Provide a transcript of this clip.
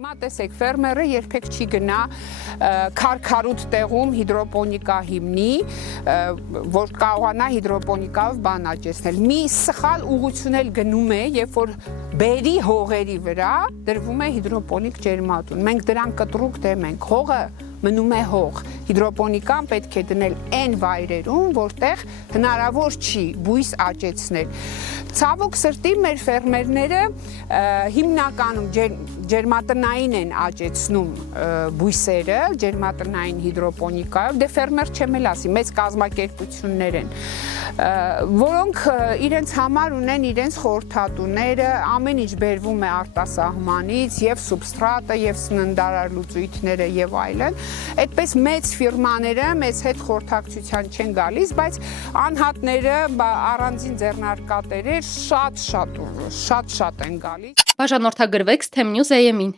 Հիմա տեսեք, ֆերմերը երբեք չի գնա քարքարուտ տեղում հիդրոպոնիկա հիմնի, որ կարողանա հիդրոպոնիկայով բան աճեցնել։ Մի սխալ ուղղություն էլ գնում է, երբ որ բերի հողերի վրա դրվում է հիդրոպոնիկ ջերմատուն։ Մենք դրան կտրուկ դեմ ենք, հողը մնում է հող։ Հիդրոպոնիկան պետք է դնել այն վայրերում, որտեղ հնարավոր չի բույս աճեցնել։ Ցավոք սրտի մեր ֆերմերները հիմնականում ջերմատնային են աճեցնում բույսերը, ջերմատնային հիդրոպոնիկայով, դե ֆերմեր չեմ էլ ասի, մեծ կազմակերպություններ են, որոնք իրենց համար ունեն իրենց խորհրդատուները, ամեն ինչ բերվում է արտասահմանից, եւ սուբստրատը, եւ սննդարար լուծույթները եւ այլն։ Այդպես մեծ ֆիրմաները մեզ հետ խորհրդակցության չեն գալիս, բայց անհատները, առանձին ձեռնարկատերեր շատ են գալիս։ Բաժանորդագրվեք STEM News AM-ին։